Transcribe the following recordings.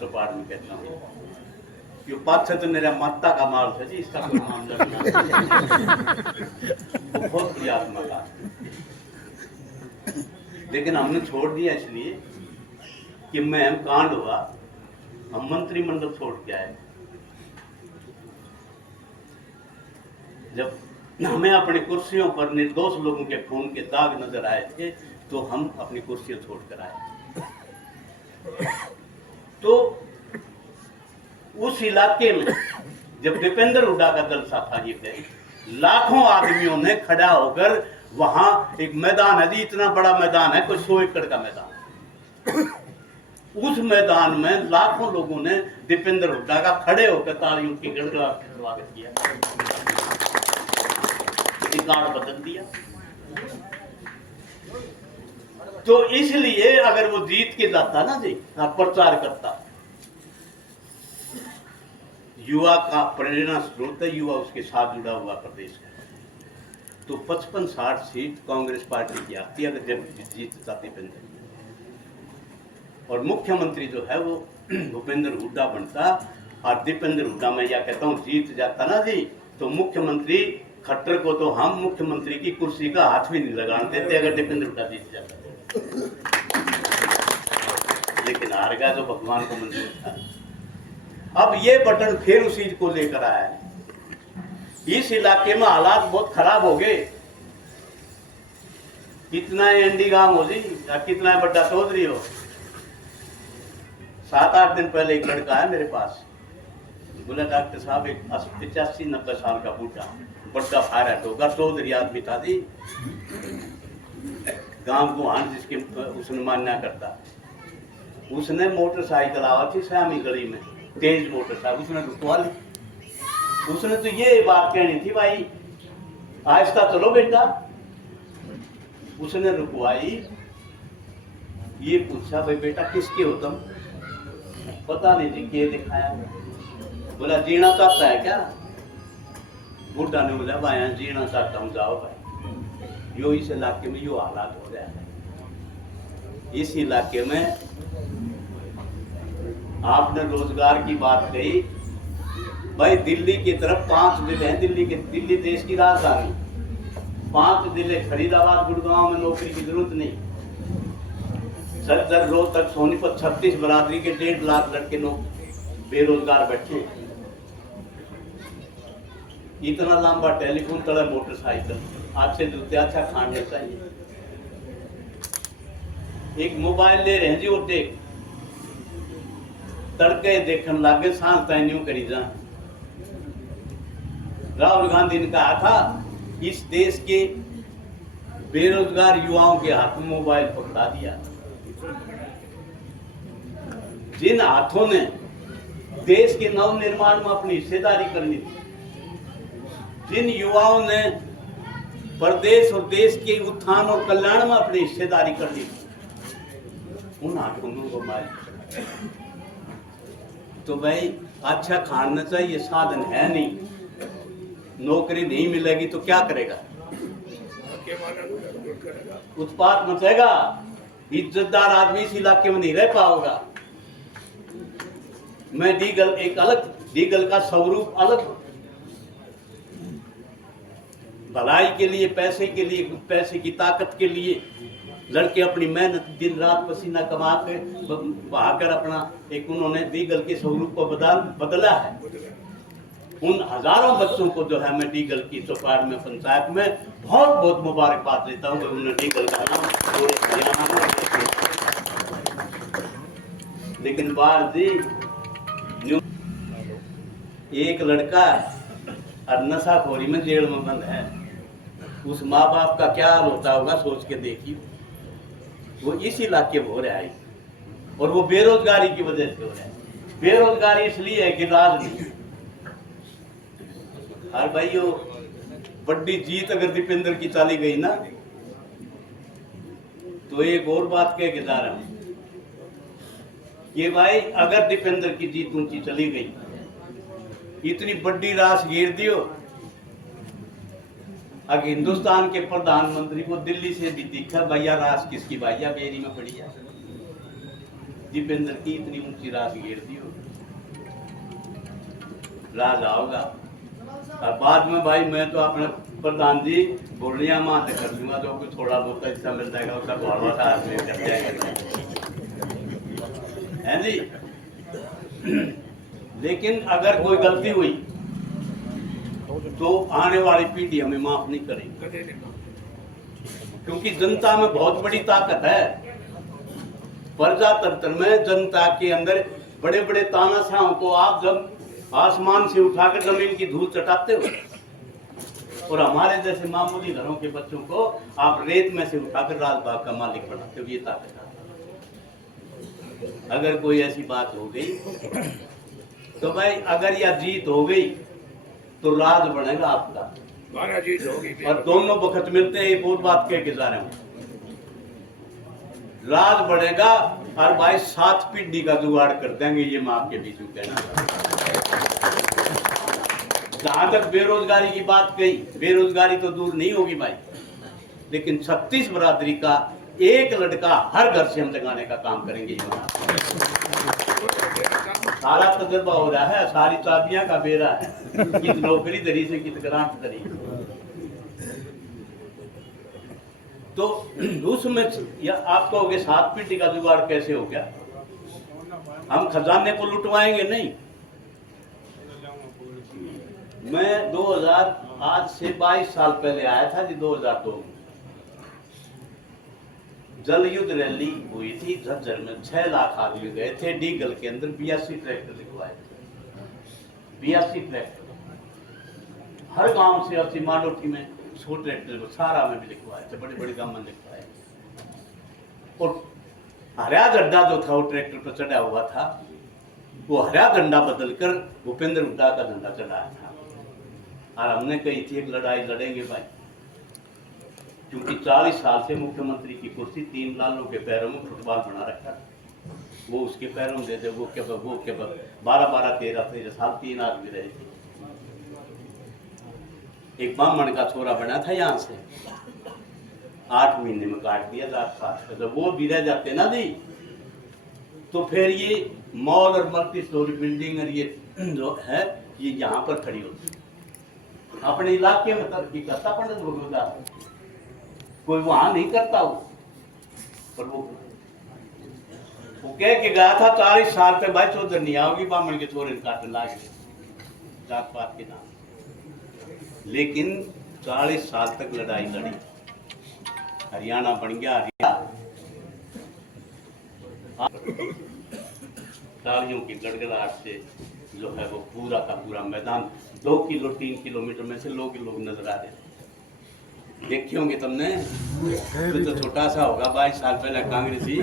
चौपाट में कहता हूँ, ये पाछे तो मेरा माता का माल था जी, इसका कोई मामला नहीं। बहुत क्रियात्मक था, लेकिन हमने छोड़ दिया इसलिए कि महम कांड हुआ, हम मंत्रिमंडल छोड़ के आए। जब हमें अपनी कुर्सियों पर निर्दोष लोगों के खून के दाग नजर आए थे तो हम अपनी कुर्सियां छोड़कर आए। तो उस इलाके में जब दीपेंद्र हुड्डा का जलसा था, ये गए लाखों आदमियों ने खड़ा होकर, वहां एक मैदान है जी, इतना बड़ा मैदान है, कोई 100 एकड़ का मैदान, उस मैदान में लाखों लोगों ने दीपेंद्र हुड्डा का खड़े होकर तालियों की गड़गड़ाहट से स्वागत किया, रिकॉर्ड बदल दिया। तो इसलिए अगर वो जीत के जाता ना जी, प्रचार करता, युवा का प्रेरणा स्रोत है, युवा उसके साथ जुड़ा हुआ प्रदेश है, तो 55-60 सीट कांग्रेस पार्टी की आती अगर जब जीतता दीपेंद्र, और मुख्यमंत्री जो है वो भूपेंद्र हुड्डा बनता, और दीपेंद्र हुड्डा मैं यह कहता हूँ जीत जाता ना जी, तो मुख्यमंत्री खट्टर को तो हम मुख्यमंत्री की कुर्सी का हाथ भी नहीं लगाने देते अगर दीपेंद्र हुड्डा जीत जाता। लेकिन हार गया तो भगवान को मंजूर था। अब ये बटन फिर उसी को लेकर आया है। इस इलाके में हालात बहुत खराब हो गए। कितना एंडी गांव हो जी, कितना बड़ा चौधरी हो। 7-8 दिन पहले एक लड़का है मेरे पास, बोला डॉक्टर साहब एक 85-90 साल का बूढ़ा, बड़ा फायर है, ठोकर चौधरी आदमी था जी, गांव को हान जिसके उसने मान्या करता, उसने मोटरसाइकिल आवा थी श्यामी गली में, तेज मोटरसाइकिल, उसने रुकवा ली। उसने तो ये बात कहनी थी, भाई आहिस्ता चलो बेटा, उसने रुकवाई। ये पूछा भाई बेटा किसके हो तुम? पता नहीं जी, के दिखाया। बोला जीना चाहता है क्या? बुढ़ा ने बोला भाई जीना चाहता हूँ, जाओ भाई। यो इस इलाके में यो हालात हो रहा है। इस इलाके में आपने रोजगार की बात कही, भाई दिल्ली की तरफ 5 जिले हैं, दिल्ली देश की राजधानी, 5 जिले फरीदाबाद गुड़गांव में नौकरी की जरूरत नहीं। सदर रोहतक सोनीपत 36 बरादरी के 1.5 लाख लड़के बेरोजगार बैठे। इतना लंबा टेलीफोन, तड़ा मोटरसाइकिल, अच्छे जूते, अच्छा खाने चाहिए। एक मोबाइल ले रहे हैं जी, वो देख तड़के देखने लागे, सांस तैन्यू करी जा। राहुल गांधी ने कहा था इस देश के बेरोजगार युवाओं के हाथ में मोबाइल पकड़ा दिया। जिन हाथों ने देश के नव निर्माण में अपनी हिस्सेदारी करनी थी, जिन युवाओं ने प्रदेश और देश के उत्थान और कल्याण में अपनी हिस्सेदारी करनी थी, उन हाथों को मार। तो भाई अच्छा खाना चाहिए, साधन है नहीं, नौकरी नहीं मिलेगी तो क्या करेगा? उत्पात मचेगा, इज्जतदार आदमी इस इलाके में नहीं रह पाएगा। मैं डीगल एक अलग, डीगल का स्वरूप अलग, भलाई के लिए, पैसे के लिए, पैसे की ताकत के लिए लड़के अपनी मेहनत दिन रात पसीना कमा के बहाकर अपना एक उन्होंने डीगल के स्वरूप को बदला है। उन हजारों बच्चों को जो है मैं डीगल की चौपाट में, पंचायत में बहुत बहुत मुबारकबाद देता हूँ। उन्होंने डीगल का नाम पूरे हरियाणा में। लेकिन बाहर जी एक लड़का और नशाखोरी में जेल में बंद है, उस माँ बाप का क्या हाल होता होगा सोच के देखिए। वो इस इलाके में हो रहा है, और वो बेरोजगारी की वजह से हो रहा है। बेरोजगारी इसलिए है कि राज नहीं। हर भाई वो बड़ी जीत अगर दीपेंद्र की चली गई ना, तो एक और बात कह के जा रहा हूं कि भाई अगर दीपेंद्र की जीत ऊंची चली गई, इतनी बड़ी रास घेर दियो, अगर हिंदुस्तान के प्रधानमंत्री को दिल्ली से भी दिखा भैया रास किसकी, भैया बेरी में पड़ी है। दीपेंद्र की इतनी ऊंची राज घेर दी हो, राज आओगा। और बाद में भाई मैं तो अपने प्रधान जी बोलियां मां से कर लूंगा, जो कुछ थोड़ा बहुत हिस्सा मिल जाएगा उसका गौरव का आदमी कर जाएगा, है जी। लेकिन अगर कोई गलती हुई तो आने वाली पीढ़ी हमें माफ नहीं करेगी, क्योंकि जनता में बहुत बड़ी ताकत है। प्रजातंत्र में जनता के अंदर बड़े बड़े तानाशाहों को आप जब आसमान से उठाकर जमीन की धूल चटाते हो, और हमारे जैसे मामूली घरों के बच्चों को आप रेत में से उठाकर राजबाग का मालिक बनाते हो, ये ताकत है। अगर कोई ऐसी बात हो गई तो भाई अगर यह जीत हो गई तो राज बनेगा आपका, जीत होगी और दोनों वक्त मिलते हैं। एक और बात कह के जा रहे हूं, राज बढ़ेगा और भाई 7 पीढ़ी का जुगाड़ कर देंगे, ये मैं आपके बीच में कहना चाहता हूं। जहां तक बेरोजगारी की बात कही, बेरोजगारी तो दूर नहीं होगी भाई, लेकिन 36 बरादरी का एक लड़का हर घर से हम लगाने का काम करेंगे। सारा तजर्बा हो रहा है, सारी चाबियां का बेरा है, कित नौकरी दरी से कित ग्रांट दरी। तो उसमें आप कहोगे 7 पीढ़ी का जुगाड़ कैसे हो गया? हम खजाने को लुटवाएंगे नहीं। मैं 2000 आज से 22 साल पहले आया था जी, 2002 में जल युद्ध रैली हुई थी झज्जर में, 6 लाख आदमी गए थे। डीगल के अंदर 82 ट्रैक्टर लिखवाए थे, 82 ट्रैक्टर हर गांव से, और माडोठी में 100 ट्रैक्टर, सारा में भी लिखवाए थे, बड़े बड़े गांव में लिखवाए। और हरा झंडा जो था वो ट्रैक्टर पर चढ़ा हुआ था, वो हरा झंडा बदलकर भूपेंद्र हुड्डा का झंडा चढ़ाया था। और हमने कही थी एक लड़ाई लड़ेंगे भाई, क्योंकि 40 साल से मुख्यमंत्री की कुर्सी 3 लालों के पैरों में फुटबॉल बना रखा, वो उसके पैरों में दे दे, वो क्या 12-12, 13-13 साल 3 आदमी रहे थे। एक ब्राह्मण का छोरा बना था, यहाँ से 8 महीने में काट दिया जात। जब वो भी रह जाते ना जी, तो फिर ये मॉल और मल्टी स्टोरी बिल्डिंग और ये जो है ये यहाँ पर खड़ी होती। अपने इलाके में तरक्की करता पंडित भगवत, कोई वहां नहीं करता हो, पर वो कह के गया था 40 साल पे भाई चौधर नहीं आओगी, ब्राह्मण के छोरे काटने लागे जात पात के नाम। लेकिन 40 साल तक लड़ाई लड़ी, हरियाणा बन गया। तालियों की गड़गड़ाहट से जो है वो पूरा का पूरा मैदान 2-3 किलोमीटर में से लोग नजर आ रहे थे। देखे होंगे तुमने, तो छोटा सा होगा 22 साल पहले कांग्रेसी।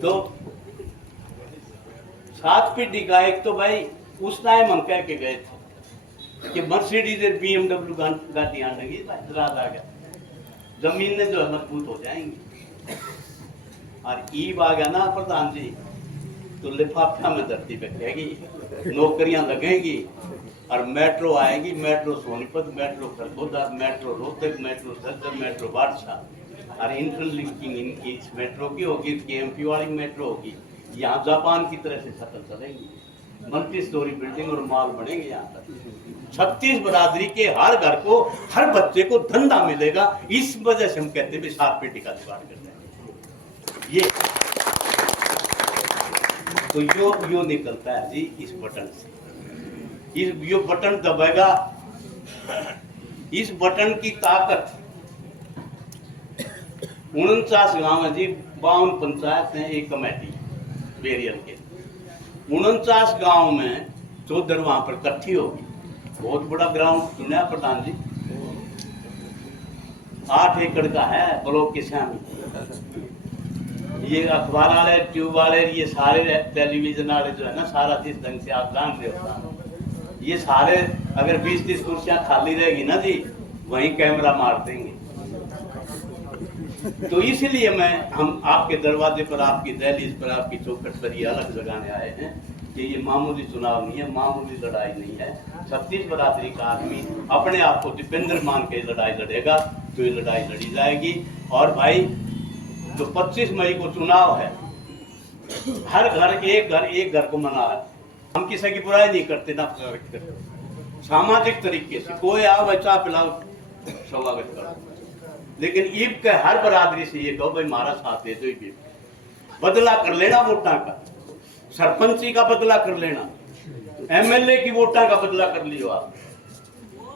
तो 7 पीढ़ी का एक तो भाई उस टाइम हम कह के गए थे कि मर्सिडीज और BMW गाड़ी आने लगी, रात आ गया, जमीनें जो है मजबूत हो जाएंगी। और ईब आ गया ना प्रधान जी, तो लिफाफा में धरती पे कहेगी, नौकरियां लगेंगी, और मेट्रो आएगी, metro Sonipat, metro Kharkhoda, metro Rohtak, metro Jhajjar, metro Badshah, और इंटरलिंकिंग इनकी इस मेट्रो की होगी, KMP वाली मेट्रो होगी। यहाँ जापान की तरह से शटल चलेंगी, मल्टी स्टोरी बिल्डिंग और मॉल बनेंगे यहाँ पर। 36 बरादरी के हर घर को, हर बच्चे को धंधा मिलेगा। इस वजह से हम कहते हैं 7 पीढ़ी का जुगाड़ करते हैं। ये तो यो निकलता है जी इस बटन से, यो बटन दबाएगा, इस बटन की ताकत 49 गांव है जी, 52 पंचायत है, एक कमेटी बेरियल के 49 गांव में चौधर वहां पर इकट्ठी होगी। बहुत बड़ा ग्राउंड चुना है प्रधान जी, 8 एकड़ का है ब्लॉक के सामने। ये अखबार वाले, ट्यूब वाले, ये सारे टेलीविजन वाले जो है ना, सारा जिस ढंग से आप जान रहे हो, ये सारे अगर 20-30 कुर्सियां खाली रहेगी ना जी, वहीं कैमरा मार देंगे। तो इसीलिए हम आपके दरवाजे पर, आपकी दहलीज पर, आपकी चौखट पर ये अलग जगाने आए हैं कि ये मामूली चुनाव नहीं है, मामूली लड़ाई नहीं है। 36 बरादरी का आदमी अपने आप को दीपेंद्र मान के लड़ाई लड़ेगा तो ये लड़ाई लड़ी जाएगी। और भाई जो 25 मई को चुनाव है, हर घर एक घर को मना है। हम किसी की बुराई नहीं करते ना, सामाजिक तरीके से कोई आओ चाह पिलाओ स्वागत करो, लेकिन ईब के हर बरादरी से ये कहो भाई हमारा साथ दे दो। बदला कर लेना वोटा का, सरपंची का बदला कर लेना, एमएलए की वोटा का बदला कर लियो आप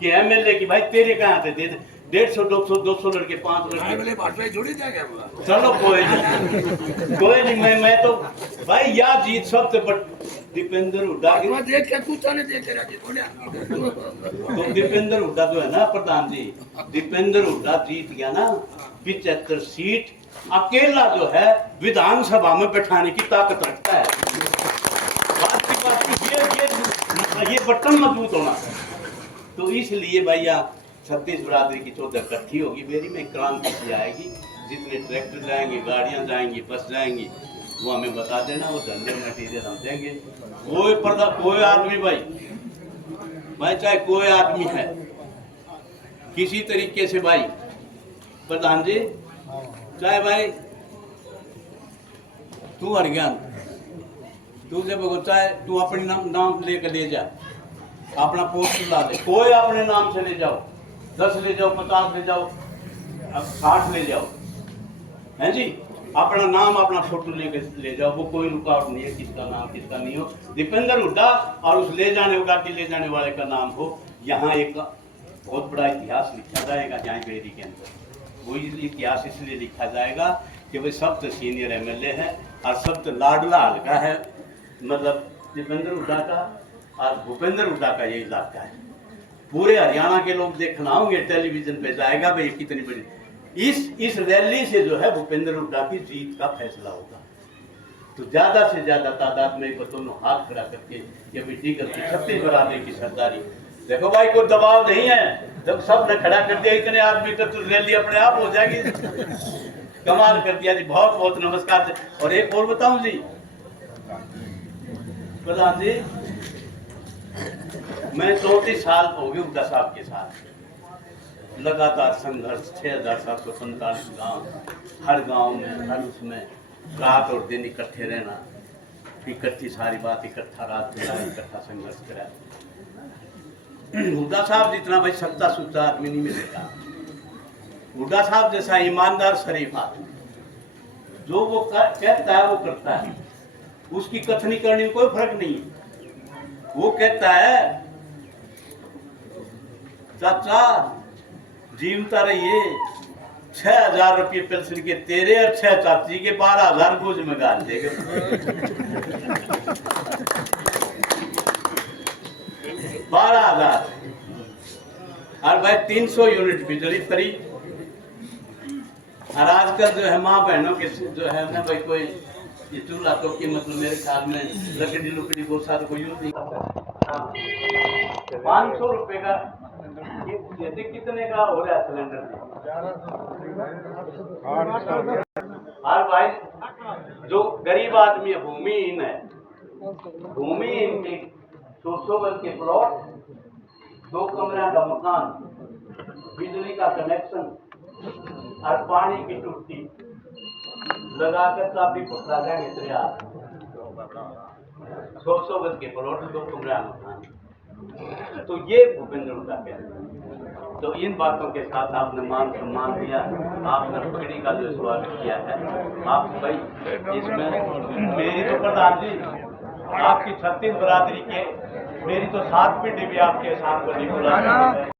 कि एमएलए की भाई तेरे कहाँ थे दे 150 200 लड़के 5 लड़के जोड़ी जाएगा। चलो कोई नहीं मैं तो भाई या जीत सबसे बट दीपेंद्र हुड्डा देख के पूछा नहीं देख के तो दीपेंद्र हुड्डा जो है ना प्रधान जी, दीपेंद्र हुड्डा जीत गया ना 75 सीट, अकेला जो है विधानसभा में बैठाने की ताकत रखता है। बात ये बटन मजबूत होना है। तो इसलिए भैया 36 बरादरी की 14 इकट्ठी होगी, मेरी में क्रांति सी आएगी। जितने ट्रैक्टर जाएंगे, गाड़ियां जाएंगी, बस जाएंगी, वो हमें बता देना, वो धंधे मटीरियल हम देंगे। कोई आदमी भाई चाहे कोई आदमी है किसी तरीके से भाई प्रधान जी, चाहे भाई तू हरियाण तू जब चाहे तू अपने नाम लेकर ले जा, अपना पोस्ट ला दे, कोई अपने नाम से ले जाओ, 10 ले जाओ, 50 ले जाओ, 60 ले जाओ, हैं जी, अपना नाम अपना फोटो लेकर ले जाओ, वो कोई रुकावट नहीं है किसका नाम किसका नहीं हो। दीपेंद्र हुड्डा और उस ले जाने वाले का नाम हो। यहाँ एक बहुत बड़ा इतिहास लिखा जाएगा जहाँ बेरी के अंदर। वो इतिहास इसलिए लिखा जाएगा कि भाई सबसे सीनियर एमएलए है और सबसे लाडला हल्का है, मतलब दीपेंद्र हुड्डा का और भूपेंद्र हुड्डा का ये इलाका है। पूरे हरियाणा के लोग देखना होंगे, टेलीविजन पे जाएगा भाई कितनी बड़ी इस रैली से जो है भूपेंद्र हुड्डा की जीत का फैसला होगा। तो ज्यादा से ज्यादा तादाद में दोनों हाथ खड़ा करके ये बेटी करती 36 बरादरी की सरदारी। देखो भाई कोई दबाव नहीं है, जब सब ने खड़ा कर दिया इतने आदमी का तो रैली अपने आप हो जाएगी। कमाल कर दिया जी, बहुत बहुत नमस्कार। और एक और बताऊं जी प्रधान जी, मैं 34 साल हो गए हुड्डा साहब के साथ लगातार संघर्ष, 6745 गांव, हर गांव में हर उसमें रात और दिन इकट्ठे रहना, इकट्ठी सारी बात, इकट्ठा रात मिला, इकट्ठा संघर्ष करा। हुड्डा साहब जितना भाई सच्चा सुच्चा आदमी नहीं मिलेगा। हुड्डा साहब जैसा ईमानदार शरीफ आदमी, जो वो कहता है वो करता है, उसकी कथनी करने में कोई फर्क नहीं है। वो कहता है चाचा जीवता रहिए, 6000 रुपये पेंशन के तेरे और 6 चाची के 12000 बोझ में गाल देगा। 12000 और भाई 300 यूनिट बिजली फ्री। और आजकल जो है माँ बहनों के जो है ना भाई कोई ये चूल्हा तो की मतलब मेरे ख्याल में लकड़ी लुकड़ी बहुत सारे को यूज नहीं करता। 500 रुपए का ये कितने का हो रहा है सिलेंडर? और भाई जो गरीब आदमी है, भूमिहीन है, भूमिहीन के 100 गज के प्लॉट, 2 कमरे का मकान, बिजली का कनेक्शन और पानी की टूटी लगाकर काफी पकड़ा जाएंगे 100 गज के प्लॉट, 2 कमरा मकान। तो ये भूपेंद्र हुड्डा कहते। तो इन बातों के साथ आपने मान सम्मान दिया, आपने पगड़ी का जो स्वागत किया है, आप भाई इसमें मेरी तो प्रधान जी आपकी 36 बरादरी के, मेरी तो 7 पीढ़ी भी आपके साथ बनी बुला